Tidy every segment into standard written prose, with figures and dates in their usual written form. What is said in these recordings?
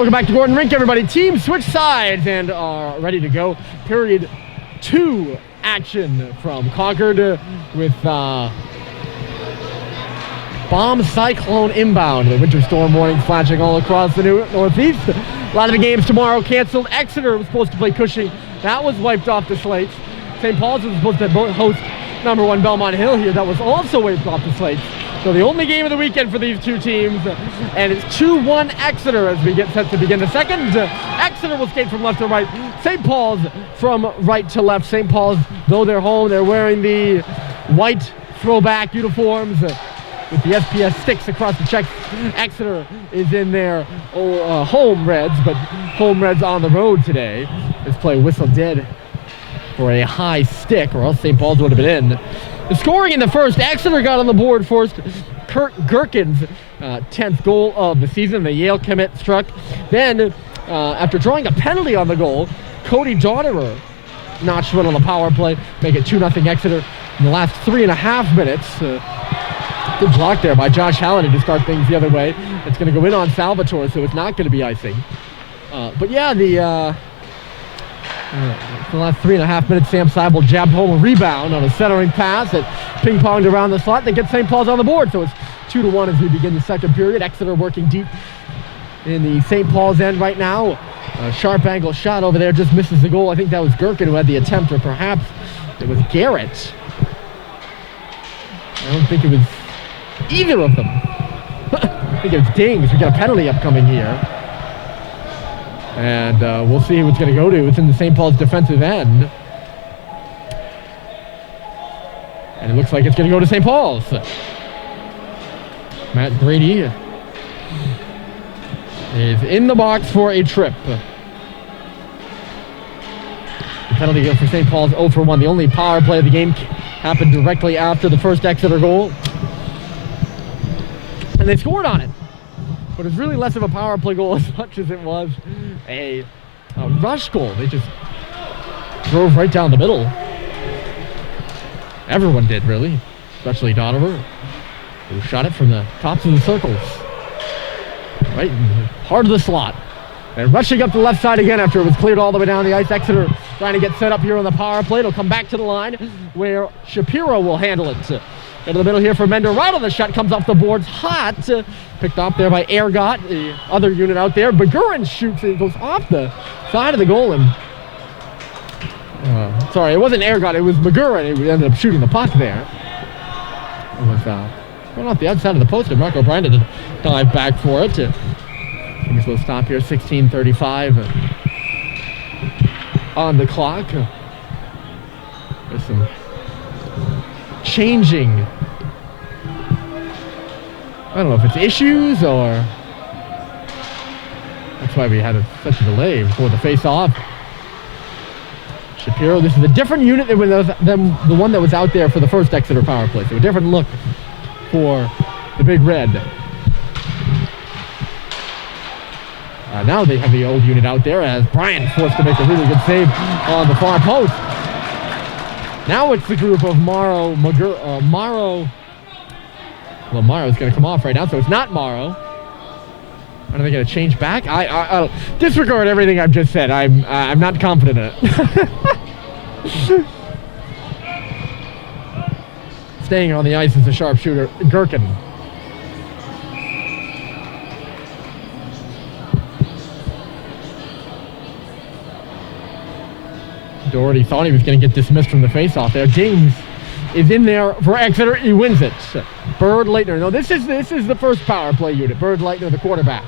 Welcome back to Gordon Rink, everybody. Teams switch sides and are ready to go. Period 2 action from Concord with bomb cyclone inbound. The winter storm warning flashing all across the northeast. A lot of the games tomorrow canceled. Exeter was supposed to play Cushing. That was wiped off the slates. St. Paul's was supposed to host number 1 Belmont Hill here. That was also wiped off the slates. So the only game of the weekend for these two teams, and it's 2-1 Exeter as we get set to begin the second. Exeter will skate from left to right. St. Paul's from right to left. St. Paul's, though they're home, they're wearing the white throwback uniforms with the SPS sticks across the checks. Exeter is in their home reds, but home reds on the road today. This play whistled dead for a high stick, or else St. Paul's would have been in. The scoring in the first, Exeter got on the board first. Kurt Gherkin's 10th goal of the season. The Yale commit struck. Then, after drawing a penalty on the goal, Cody Dotterer notched one on the power play, make it 2-0 Exeter in the last 3.5 minutes. Good block there by Josh Halliday to start things the other way. It's going to go in on Salvatore, so it's not going to be icing. But yeah, for the last 3.5 minutes, Sam Seibel jabbed home a rebound on a centering pass that ping-ponged around the slot that gets St. Paul's on the board. So it's 2-1 as we begin the second period. Exeter working deep in the St. Paul's end right now. A sharp angle shot over there just misses the goal. I think that was Gherkin who had the attempt, or perhaps it was Garrett. I don't think it was either of them. I think it was Dings. We got a penalty upcoming here. And we'll see who it's going to go to. It's in the St. Paul's defensive end. And it looks like it's going to go to St. Paul's. Matt Grady is in the box for a trip. The penalty goes for St. Paul's 0 for 1. The only power play of the game happened directly after the first Exeter goal. And they scored on it. But it's really less of a power play goal as much as it was a rush goal. They just drove right down the middle. Everyone did, really. Especially Dotterer, who shot it from the tops of the circles. Right in the heart of the slot. And rushing up the left side again after it was cleared all the way down the ice. Exeter trying to get set up here on the power play. It'll come back to the line where Shapiro will handle it. Into the middle here for Mender. Right on the shot, comes off the boards hot. Picked off there by Ergot, the other unit out there. Begurin shoots it, goes off the side of the goal. And sorry, it wasn't Ergot, it was Begurin who ended up shooting the puck there. It was going off the outside of the post, and Marco Bryan to dive back for it. I think we'll stop here, 16:35 on the clock. There's some changing. I don't know if it's issues or that's why we had such a delay before the face-off. Shapiro, this is a different unit than the one that was out there for the first Exeter power play. So a different look for the Big Red. Now they have the old unit out there as Bryan forced to make a really good save on the far post. Now it's the group of Morrow. Well, Morrow's going to come off right now, so it's not Morrow. Are they going to change back? I'll disregard everything I've just said. I'm not confident in it. Staying on the ice is the sharpshooter, Gherkin. Doherty thought he was going to get dismissed from the face-off there. Dings is in there for Exeter. He wins it. Bird Leitner. No, this is the first power play unit. Bird Leitner, the quarterback.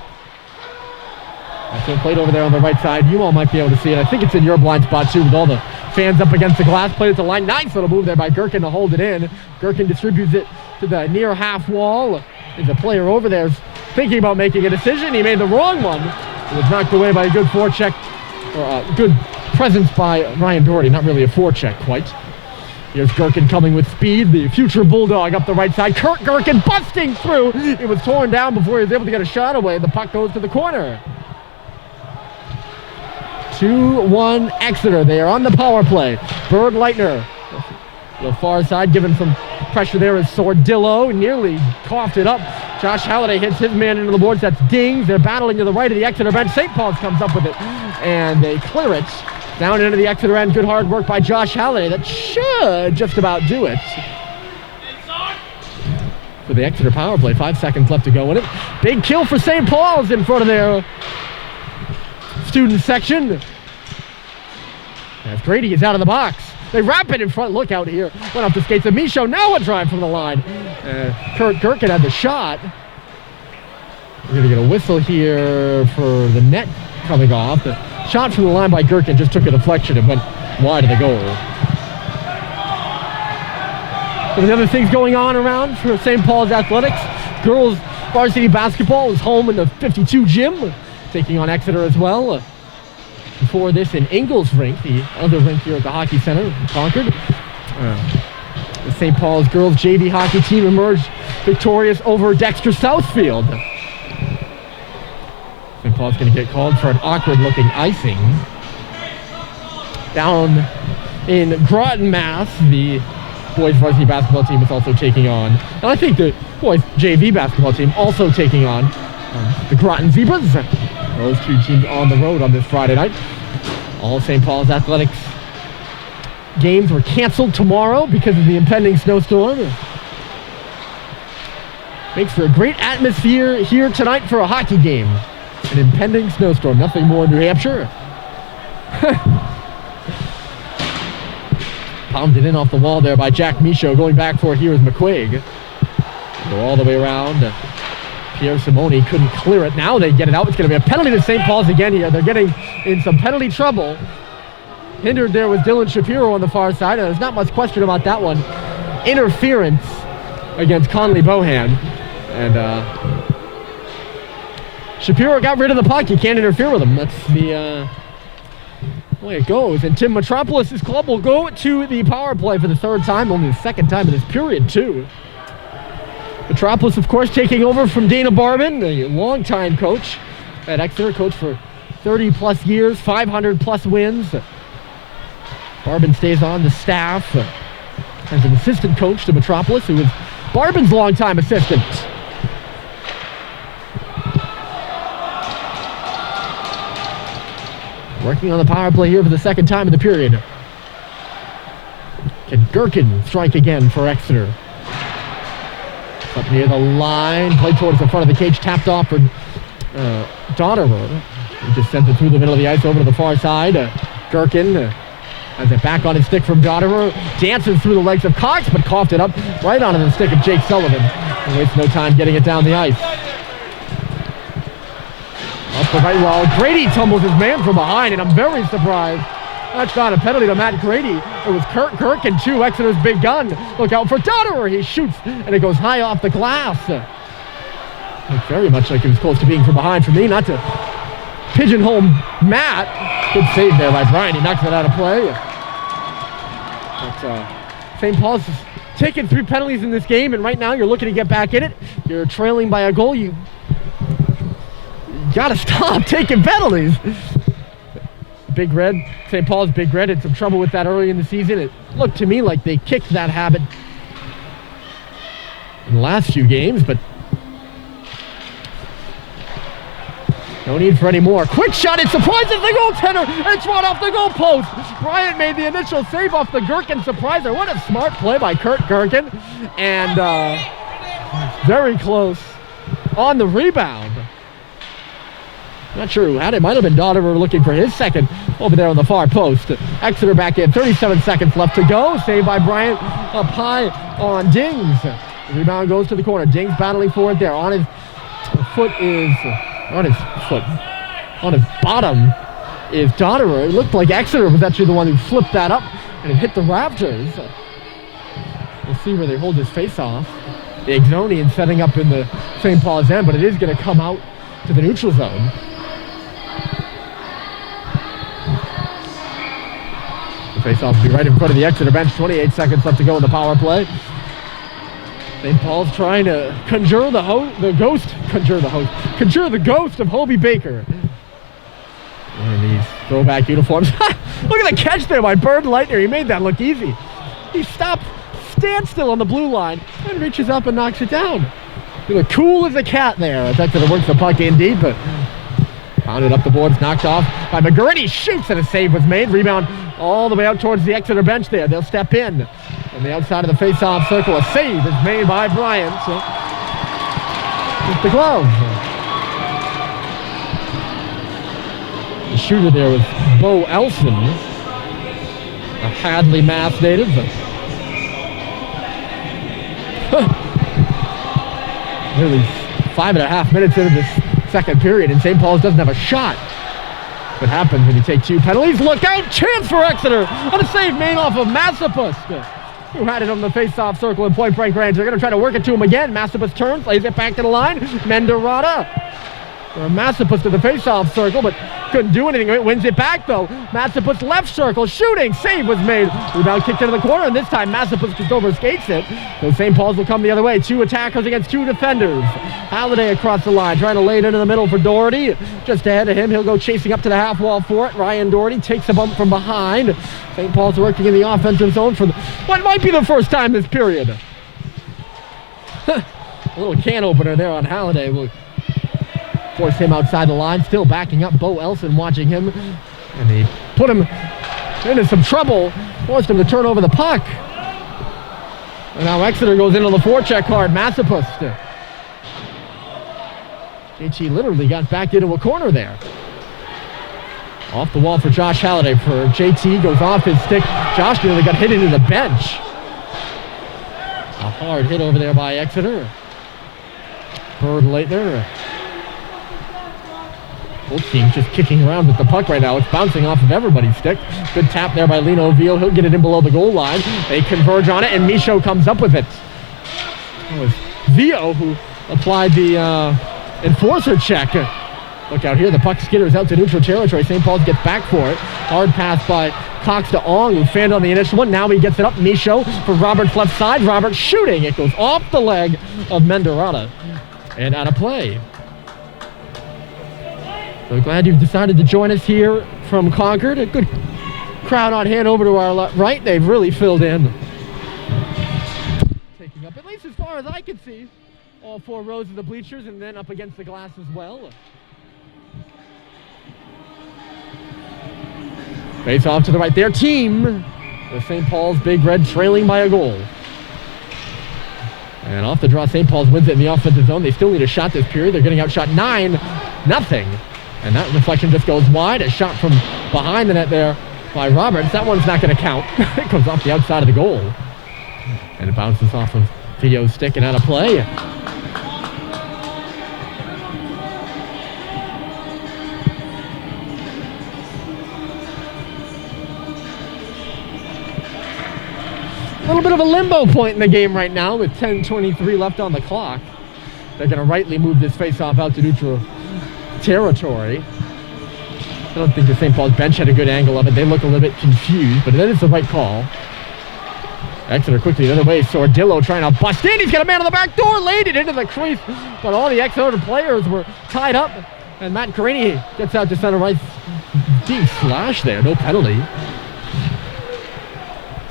So played over there on the right side. You all might be able to see it. I think it's in your blind spot too, with all the fans up against the glass. Played at the line. Nice little move there by Gherkin to hold it in. Gherkin distributes it to the near half wall. There's a player over there thinking about making a decision. He made the wrong one. It was knocked away by a good forecheck, or good presence by Ryan Doherty. Not really a forecheck quite. Here's Gherkin coming with speed, the future Bulldog up the right side. Kurt Gherkin busting through. It was torn down before he was able to get a shot away. The puck goes to the corner. 2-1 Exeter. They are on the power play. Bird Leitner, the far side, given some pressure there is Sordillo. Nearly coughed it up. Josh Halliday hits his man into the boards. That's Dings. They're battling to the right of the Exeter bench. St. Paul's comes up with it, and they clear it down into the Exeter end. Good hard work by Josh Halliday. That should just about do it for the Exeter power play. 5 seconds left to go in it. Big kill for St. Paul's in front of their student section. As Grady is out of the box. They wrap it in front. Look out here. Went off the skates of Michaud. Now a drive from the line. Kurt Gherkin had the shot. We're going to get a whistle here for the net coming off. The shot from the line by Gherkin just took a deflection and went wide of the goal. Some of the other things going on around for St. Paul's athletics. Girls varsity basketball is home in the 52 gym, taking on Exeter as well. Before this in Ingalls Rink, the other rink here at the Hockey Center in Concord. The St. Paul's girls JV hockey team emerged victorious over Dexter Southfield. St. Paul's going to get called for an awkward-looking icing. Down in Groton, Mass, the boys varsity basketball team is also taking on, and I think the boys JV basketball team also taking on the Groton Zebras. Those two teams on the road on this Friday night. All St. Paul's athletics games were canceled tomorrow because of the impending snowstorm. Makes for a great atmosphere here tonight for a hockey game. An impending snowstorm, nothing more in New Hampshire. Palmed it in off the wall there by Jack Michaud. Going back for it here is McQuaig. Go all the way around. Pierre Simone couldn't clear it. Now they get it out. It's going to be a penalty to St. Paul's again here. They're getting in some penalty trouble. Hindered there was Dylan Shapiro on the far side, and there's not much question about that one. Interference against Conley Bohan. And Shapiro got rid of the puck. You can't interfere with him. That's the way it goes. And Tim Metropolis' club will go to the power play for the third time, only the second time in this period, too. Metropolis, of course, taking over from Dana Barman, a longtime coach at Exeter, coach for 30-plus years, 500-plus wins. Barman stays on the staff as an assistant coach to Metropolis, who was Barman's longtime assistant. Working on the power play here for the second time in the period. Can Gherkin strike again for Exeter? Up near the line, played towards the front of the cage, tapped off for Donnerer. He just sent it through the middle of the ice over to the far side. Gherkin has it back on his stick from Donnerer. Dances through the legs of Cox, but coughed it up right onto the stick of Jake Sullivan. And wastes no time getting it down the ice. Up the right wall, Grady tumbles his man from behind, and I'm very surprised that's not a penalty to Matt Grady. It was Kurt Gherkin, too, Exeter's big gun. Look out for Donnerer. He shoots, and it goes high off the glass. Looked very much like it was close to being from behind for me, not to pigeonhole Matt. Good save there by Brian. He knocks it out of play. But St. Paul's has taken 3 penalties in this game, and right now you're looking to get back in it. You're trailing by a goal. You gotta stop taking penalties. Big Red, St. Paul's Big Red had some trouble with that early in the season. It looked to me like they kicked that habit in the last few games, but no need for any more. Quick shot, it surprises the goaltender. It's run off the goal post. Bryant made the initial save off the Gherkin surpriser. What a smart play by Kurt Gherkin. And very close on the rebound. Not sure who had it. Might have been Donnerer looking for his second over there on the far post. Exeter back in. 37 seconds left to go. Saved by Bryant up high on Dings. The rebound goes to the corner. Dings battling for it there. On his bottom is Donnerer. It looked like Exeter was actually the one who flipped that up and it hit the rafters. We'll see where they hold this face off. The Exonian setting up in the St. Paul's end, but it is going to come out to the neutral zone. Face-off will be right in front of the Exeter bench. 28 seconds left to go in the power play. St. Paul's trying to conjure the ghost of Hobie Baker. And these throwback uniforms. Look at the catch there by Bird Lightner. He made that look easy. He stands still on the blue line and reaches up and knocks it down. Feeling cool as a cat there. As Exeter works the puck in deep, but pounded up the boards, knocked off by McGrady. Shoots, and a save was made. Rebound all the way out towards the Exeter bench there. They'll step in. On the outside of the face-off circle, a save is made by Bryant. With the glove. The shooter there was Bo Elson, a Hadley, Mass native. Nearly 5.5 minutes into this second period, and St. Paul's doesn't have a shot. What happens when you take 2 penalties? Look out! Chance for Exeter! On a save made off of Massapus, who had it on the face-off circle in point-blank range. They're going to try to work it to him again. Massapus turns, lays it back to the line. Menderata. Or Massapus to the face-off circle, but couldn't do anything. It wins it back, though. Massapus left circle, shooting. Save was made. Rebound kicked into the corner, and this time Massapus just overskates it. So St. Paul's will come the other way. 2 attackers against 2 defenders. Halliday across the line, trying to lay it into the middle for Doherty. Just ahead of him, he'll go chasing up to the half wall for it. Ryan Doherty takes a bump from behind. St. Paul's working in the offensive zone for what might be the first time this period. A little can opener there on Halliday will force him outside the line, still backing up. Bo Elson watching him, and he put him into some trouble, forced him to turn over the puck. And now Exeter goes in on the forecheck card. Massapus. JT literally got back into a corner there. Off the wall for Josh Halliday. For JT, goes off his stick. Josh nearly got hit into the bench. A hard hit over there by Exeter. Bird Leitner. Both teams just kicking around with the puck right now. It's bouncing off of everybody's stick. Good tap there by Lino Veal. He'll get it in below the goal line. They converge on it, and Michaud comes up with it. It was Vio who applied the enforcer check. Look out here. The puck skitters out to neutral territory. St. Paul's gets back for it. Hard pass by Cox to Ong, who fanned on the initial one. Now he gets it up. Michaud for Robert's left side. Robert shooting. It goes off the leg of Menderata and out of play. So glad you've decided to join us here from Concord. A good crowd on hand over to our right. They've really filled in. Taking up, at least as far as I can see, all 4 rows of the bleachers and then up against the glass as well. Face off to the right. Their team, the St. Paul's Big Red, trailing by a goal. And off the draw, St. Paul's wins it in the offensive zone. They still need a shot this period. They're getting outshot 9-0. And that reflection just goes wide. A shot from behind the net there by Roberts. That one's not going to count. It goes off the outside of the goal. And it bounces off of Theo's stick and out of play. A little bit of a limbo point in the game right now with 10:23 left on the clock. They're going to rightly move this face-off out to neutral territory. I don't think the St. Paul's bench had a good angle of it. They look a little bit confused, but that is the right call. Exeter quickly the other way. Sordillo trying to bust in. He's got a man on the back door, laid it into the crease, but all the Exeter players were tied up, and Matt Carini gets out to center right. Being slashed there, no penalty.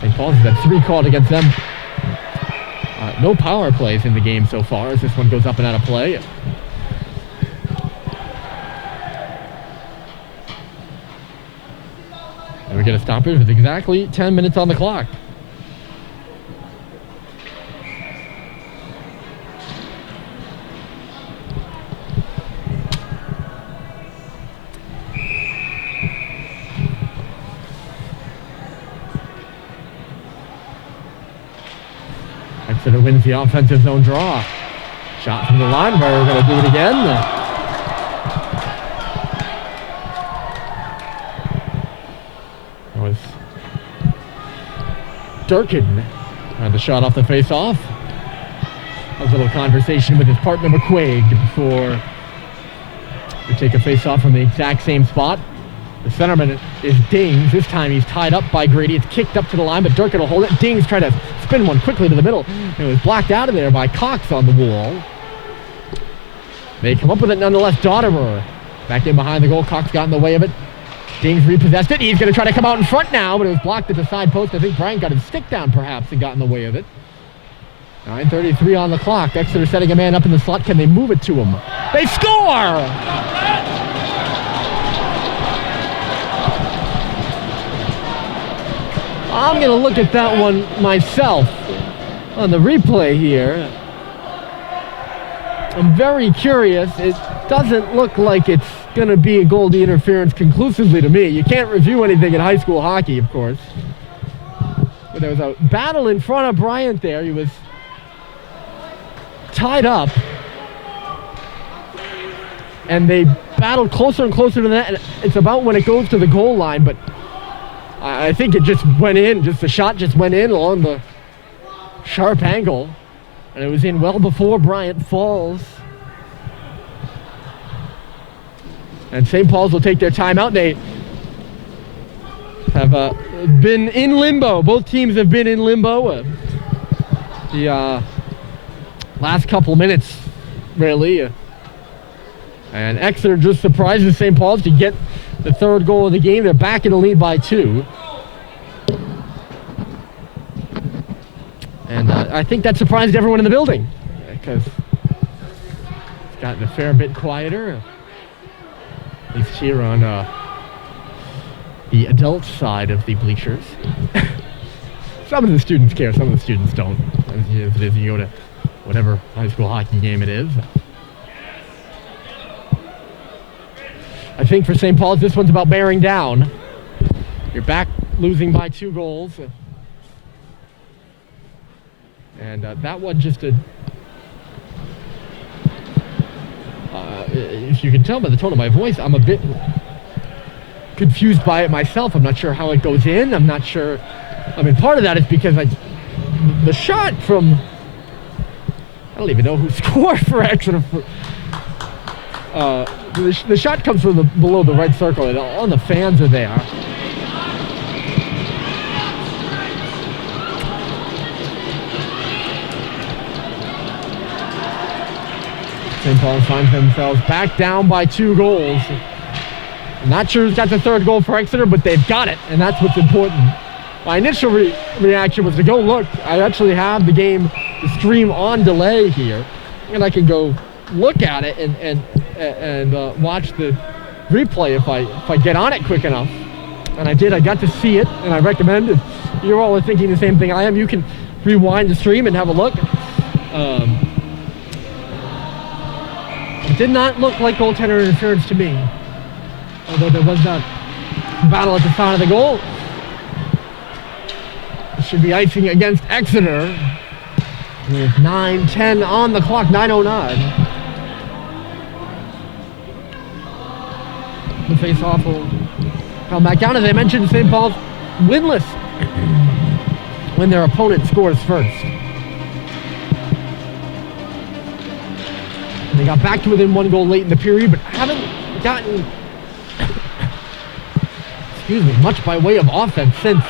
St. Paul's has had 3 called against them. No power plays in the game so far as this one goes up and out of play. And we get a stoppage with exactly 10 minutes on the clock. Exeter wins the offensive zone draw. Shot from the line, where we're going to do it again. Durkin had the shot off the face-off. A little conversation with his partner McQuaig before we take a face-off from the exact same spot. The centerman is Dings. This time he's tied up by Grady. It's kicked up to the line, but Durkin will hold it. Dings tried to spin one quickly to the middle. It was blocked out of there by Cox on the wall. They come up with it nonetheless. Dotterer back in behind the goal. Cox got in the way of it. Dings repossessed it. He's going to try to come out in front now, but it was blocked at the side post. I think Brian got his stick down perhaps and got in the way of it. 9:33 on the clock. Exeter setting a man up in the slot. Can they move it to him? They score! I'm going to look at that one myself on the replay here. I'm very curious. It doesn't look like it's going to be a goalie interference conclusively to me. You can't review anything in high school hockey, of course. But there was a battle in front of Bryant there. He was tied up. And they battled closer and closer to that. And it's about when it goes to the goal line, but I think it just went in. The shot just went in along the sharp angle. And it was in well before Bryant falls. And St. Paul's will take their timeout. They have been in limbo. Both teams have been in limbo. The last couple minutes, really. And Exeter just surprises St. Paul's to get the third goal of the game. They're back in the lead by 2. And I think that surprised everyone in the building because it's gotten a fair bit quieter, at least here on the adult side of the bleachers. Some of the students care, some of the students don't. As it is, you go to whatever high school hockey game it is. I think for St. Paul's, this one's about bearing down. You're back losing by 2 goals. And that one just if you can tell by the tone of my voice, I'm a bit confused by it myself. I'm not sure how it goes in. I'm not sure. I mean, part of that is because the shot from, I don't even know who scored for Exeter. The shot comes from below the right circle, and all the fans are there. St. Paul finds themselves back down by 2 goals. I'm not sure who's got the third goal for Exeter, but they've got it, and that's what's important. My initial reaction was to go look. I actually have the game, the stream on delay here, and I can go look at it and watch the replay if I get on it quick enough. And I did. I got to see it, and I recommend if you all are thinking the same thing I am, you can rewind the stream and have a look. It did not look like goaltender interference to me, although there was that battle at the side of the goal. It should be icing against Exeter with 9:10 on the clock, 9:09. The face-off will come back down. As I mentioned, St. Paul's winless when their opponent scores first. They got back to within 1 goal late in the period, but haven't gotten much by way of offense since.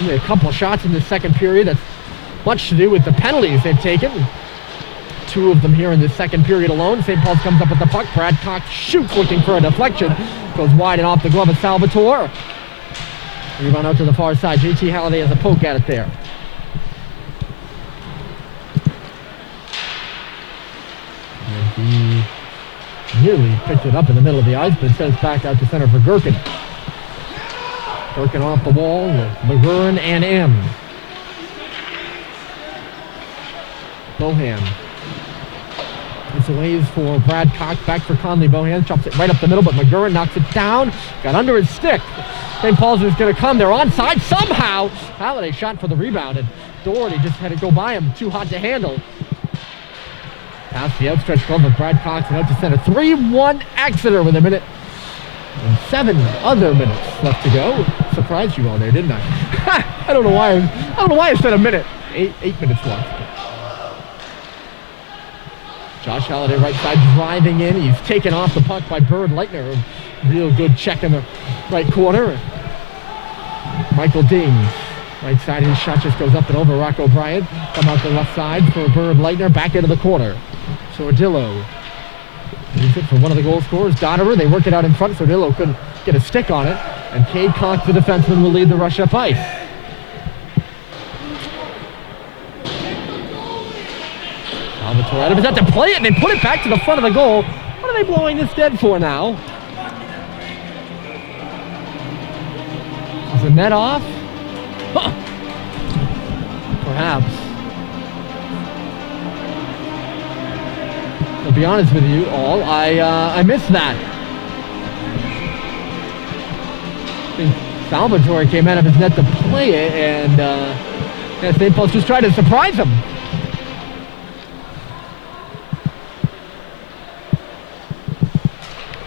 Only a couple of shots in the second period. That's much to do with the penalties they've taken. 2 of them here in the second period alone. St. Paul's comes up with the puck. Brad Cox shoots looking for a deflection. Goes wide and off the glove of Salvatore. Rebound out to the far side. JT Halliday has a poke at it there. He nearly picked it up in the middle of the ice, but it sends back out to center for Gherkin. Gherkin off the wall with McGurran and M. Bohan. It's a ways for Brad Cox, back for Conley. Bohan chops it right up the middle, but McGurran knocks it down. Got under his stick. St. Paul's is going to come. They're onside somehow. Halliday shot for the rebound, and Doherty just had to go by him. Too hot to handle. Past the outstretched glove of Brad Cox and out to center. 3-1 Exeter with a minute and 7 other minutes left to go. Surprised you all there, didn't I? I don't know why I said a minute. 8 minutes left. Josh Halliday right side driving in. He's taken off the puck by Bird Leitner. A real good check in the right corner. Michael Dings. Right side, his shot just goes up and over Rocco Bryant. Come out the left side for Bird Leitner. Back into the corner. Sordillo. Use it for one of the goal scorers. Dotterer. They work it out in front. Sordillo couldn't get a stick on it. And Cade Cox, the defenseman, will lead the rush up ice. Salvatore out of his net to play it, and they put it back to the front of the goal. What are they blowing this dead for now? Is the net off? Huh. Perhaps. To be honest with you all, I missed that. I think Salvatore came out of his net to play it, and St. Paul's just tried to surprise him.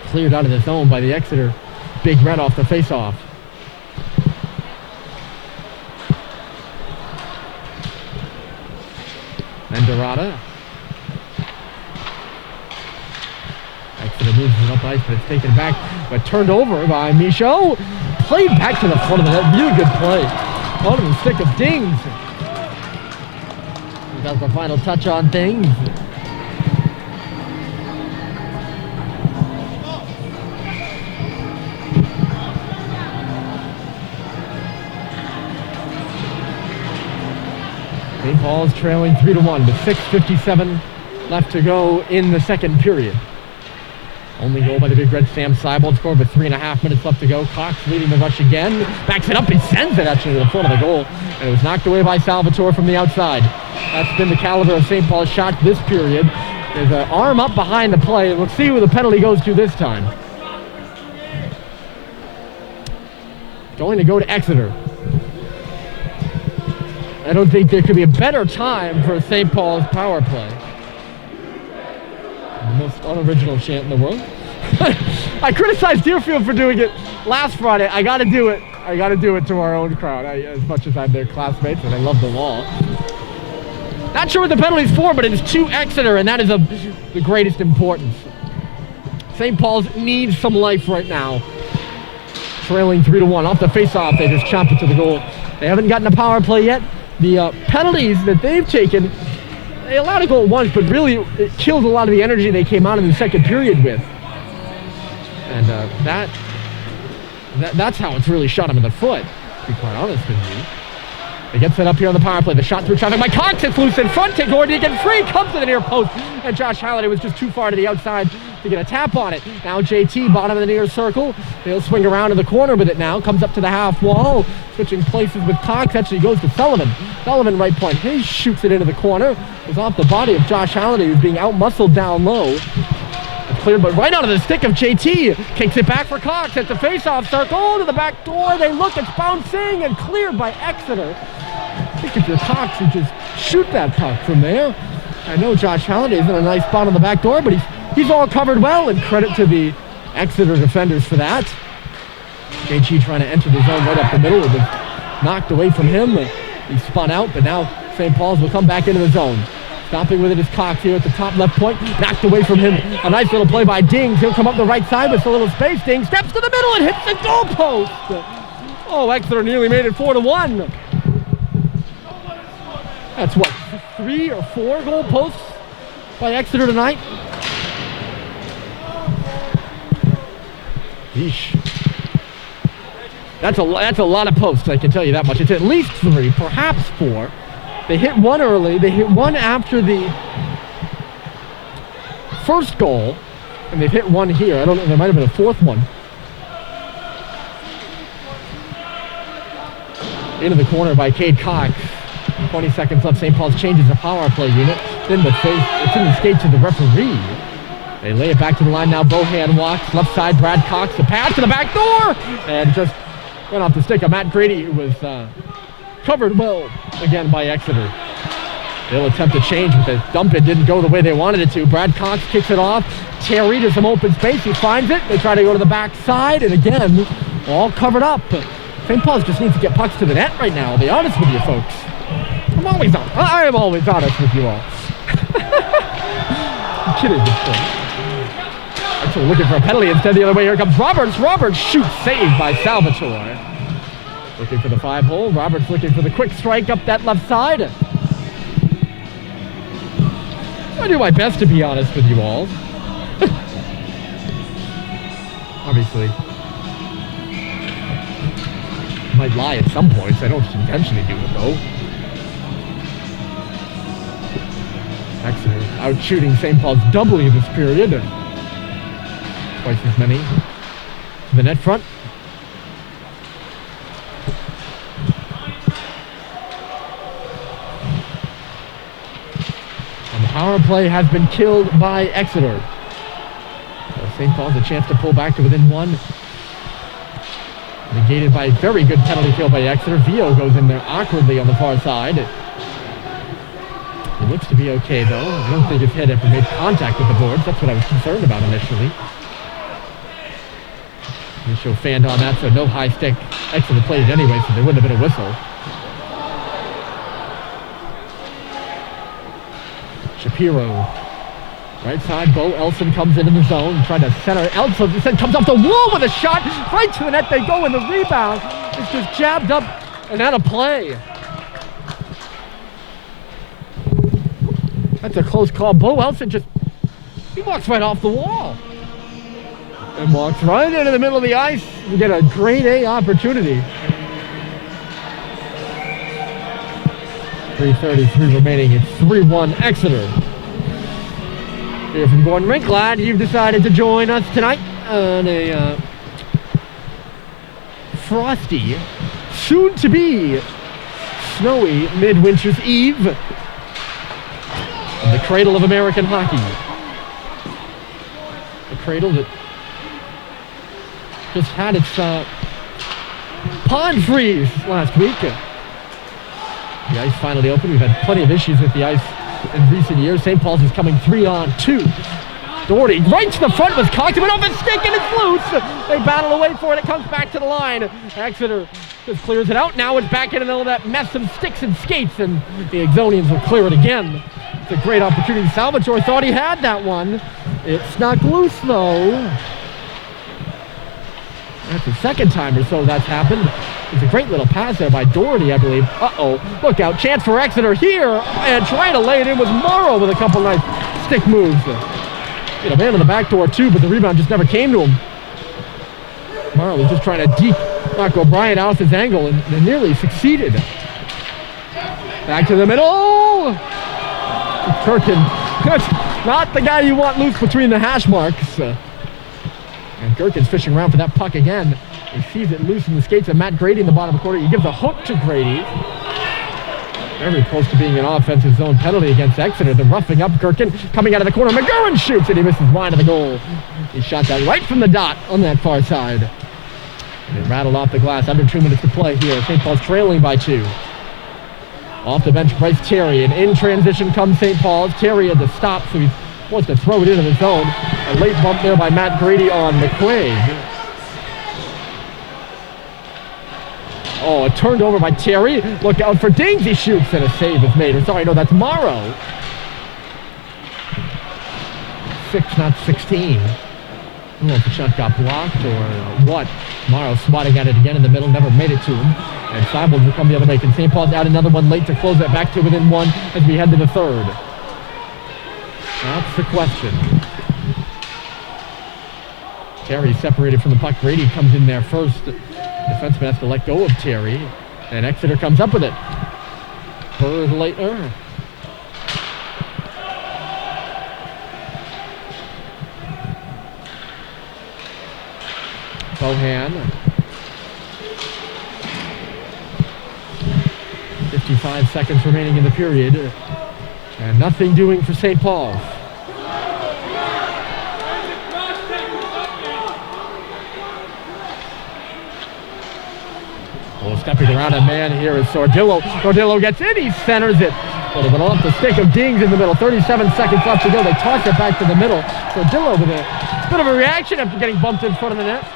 Cleared out of the zone by the Exeter Big Red off the faceoff. And Dorada. Exeter moves it up ice, but it's taken back, but turned over by Michaud. Played back to the front of the net. Really good play. Out of the stick of Dings. That's the final touch on things. St. Paul's trailing 3-1 with 6:57 left to go in the second period. Only goal by the Big Red, Sam Seibold, scored with 3.5 minutes left to go. Cox leading the rush again. Backs it up and sends it actually to the front of the goal. And it was knocked away by Salvatore from the outside. That's been the caliber of St. Paul's shot this period. There's an arm up behind the play. Let's see who the penalty goes to this time. Going to go to Exeter. I don't think there could be a better time for St. Paul's power play. The most unoriginal chant in the world. I criticized Deerfield for doing it last Friday. I gotta do it. I gotta do it to our own crowd. As much as I'm their classmates and I love them all. Not sure what the penalty's for, but it is to Exeter, and that is of the greatest importance. St. Paul's needs some life right now. Trailing 3-1. Off the face-off, they just chomp it to the goal. They haven't gotten a power play yet. The penalties that they've taken, they allowed a goal once, but really it killed a lot of the energy they came out in the second period with. And that's how it's really shot him in the foot, to be quite honest with you. They get set up here on the power play. The shot through traffic by Cox. It's loose in front. Gordy gets free. Comes to the near post. And Josh Halliday was just too far to the outside to get a tap on it. Now JT, bottom of the near circle. He'll swing around in the corner with it now. Comes up to the half wall. Switching places with Cox. Actually goes to Sullivan. Sullivan right point. He shoots it into the corner. It was off the body of Josh Halliday, who's being out-muscled down low. Cleared, but right out of the stick of JT. Kicks it back for Cox at the face-off circle. To the back door. They look. It's bouncing and cleared by Exeter. I think if you're Cox, you just shoot that puck from there. I know Josh Halliday's in a nice spot on the back door, but he's all covered well, and credit to the Exeter defenders for that. JT trying to enter the zone right up the middle. It was knocked away from him. He spun out, but now St. Paul's will come back into the zone. Stopping with it is Cox here at the top left point. Knocked away from him. A nice little play by Dings. He'll come up the right side with a little space. Dings steps to the middle and hits the goalpost. Oh, Exeter nearly made it 4-1. That's what, 3 or 4 goal posts by Exeter tonight? Yeesh. That's a lot of posts, I can tell you that much. It's at least 3, perhaps 4. They hit one early. They hit one after the first goal, and they've hit one here. I don't know, there might have been a 4th one. Into the corner by Cade Cox. 20 seconds left. St. Paul's changes the power play unit. Then it's in the skate to the referee. They lay it back to the line now. Bohan walks left side. Brad Cox, the pass to the back door, and just went off the stick of Matt Grady, who was covered well again by Exeter. They'll attempt to change, but the dump it didn't go the way they wanted it to. Brad Cox kicks it off. Terry to some open space. He finds it. They try to go to the back side, and again, all covered up. St. Paul's just needs to get pucks to the net right now. I'll be honest with you, folks. I am always honest with you all. I'm kidding. Actually looking for a penalty instead the other way. Here comes Roberts. Roberts shoots, saved by Salvatore. Looking for the 5-hole. Roberts looking for the quick strike up that left side. I do my best to be honest with you all. Obviously. Might lie at some points. I don't intentionally do it though. Exeter. out shooting St. Paul's doubly this period. Twice as many to the net front. And the power play has been killed by Exeter. So St. Paul's a chance to pull back to within one. Negated by a very good penalty kill by Exeter. Vio goes in there awkwardly on the far side. It looks to be okay, though. I don't think his head ever made contact with the boards. That's what I was concerned about initially. They show fanned on that, so no high stick. Exeter played it anyway, so there wouldn't have been a whistle. Shapiro. Right side, Bo Elson comes into the zone, trying to center. Elson comes off the wall with a shot. Right to the net they go, and the rebound is just jabbed up and out of play. That's a close call. Bo Elson he walks right off the wall. And walks right into the middle of the ice to get a grade A opportunity. 3:33 remaining. It's 3-1 Exeter. Here from Gordon Rink. Glad you've decided to join us tonight on a frosty, soon-to-be snowy midwinter's eve in the cradle of American hockey. A cradle that just had its pond freeze last week. The ice finally opened. We've had plenty of issues with the ice in recent years. St. Paul's is coming 3-on-2. Doherty right to the front was cocked, went off his stick and it's loose. They battle away for it. It comes back to the line. Exeter just clears it out. Now it's back in the middle of that mess of sticks and skates, and the Exonians will clear it again. It's a great opportunity. Salvatore thought he had that one. It snuck loose though. That's the second time or so that's happened. It's a great little pass there by Doherty, I believe. Uh-oh, look out, chance for Exeter here, and trying to lay it in was Morrow with a couple nice stick moves. Hit a man on the back door too, but the rebound just never came to him. Morrow was just trying to knock O'Brien out of his angle and nearly succeeded. Back to the middle. Kirkin, that's not the guy you want loose between the hash marks. And Gherkin's fishing around for that puck again. He sees it loose in the skates of Matt Grady in the bottom corner. He gives a hook to Grady. Very close to being an offensive zone penalty against Exeter. The roughing up Gherkin coming out of the corner. McGurran shoots and he misses wide of the goal. He shot that right from the dot on that far side. And it rattled off the glass. Under 2 minutes to play here. St. Paul's trailing by 2. Off the bench, Bryce Terry. And in transition comes St. Paul's. Terry had to stop, so he wants to throw it into the zone. A late bump there by Matt Grady on McQuaid. Oh, it turned over by Terry. Look out for Dings. He shoots and a save is made. Sorry, no, that's Morrow. 6, not 16. I don't know if the shot got blocked or what. Morrow swatting at it again in the middle, never made it to him. And Seibold will come the other way. Can St. Paul's add another one late to close that back to within 1 as we head to the third? That's the question. Terry separated from the puck. Grady comes in there first. Defenseman has to let go of Terry. And Exeter comes up with it. Bird later. Bohan. 55 seconds remaining in the period. And nothing doing for St. Paul's. Oh, stepping around a man here is Sordillo. Sordillo gets in, he centers it. A little bit off the stick of Dings in the middle. 37 seconds left to go. They toss it back to the middle. Sordillo with a bit of a reaction after getting bumped in front of the net.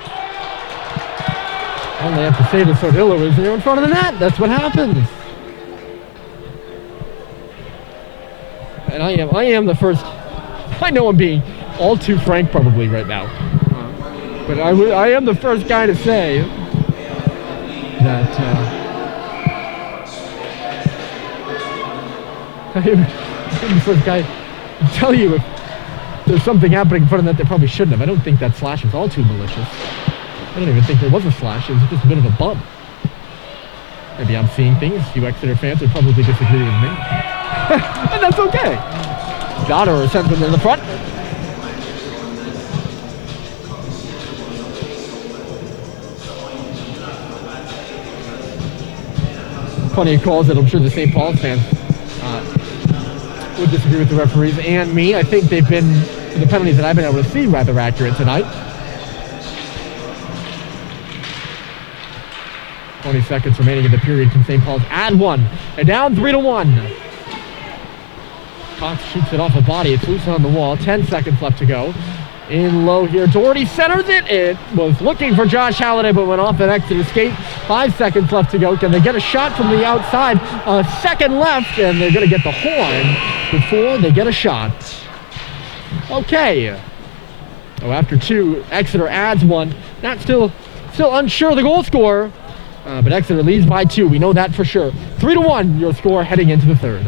All they have to say to Sordillo is you're in front of the net. That's what happens. And I am the first. I know I'm being all too frank probably right now, but I am the first guy to say that I am the first guy to tell you if there's something happening in front of that they probably shouldn't have. I don't think that slash was all too malicious. I don't even think there was a slash. It was just a bit of a bump. Maybe I'm seeing things. You Exeter fans would probably disagree with me. And that's okay. Daughter sends them in the front. Plenty of calls that I'm sure the St. Paul's fans would disagree with the referees and me. I think they've been, for the penalties that I've been able to see, rather accurate tonight. 20 seconds remaining in the period. Can St. Paul's add one? They're down 3-1. Cox shoots it off a body. It's loose on the wall. 10 seconds left to go. In low here. Doherty centers it. It was looking for Josh Halliday, but went off an Exeter skate. 5 seconds left to go. Can they get a shot from the outside? A second left, and they're going to get the horn before they get a shot. Okay. Oh, after two, Exeter adds one. Not still unsure of the goal scorer, but Exeter leads by 2. We know that for sure. 3-1 your score heading into the third.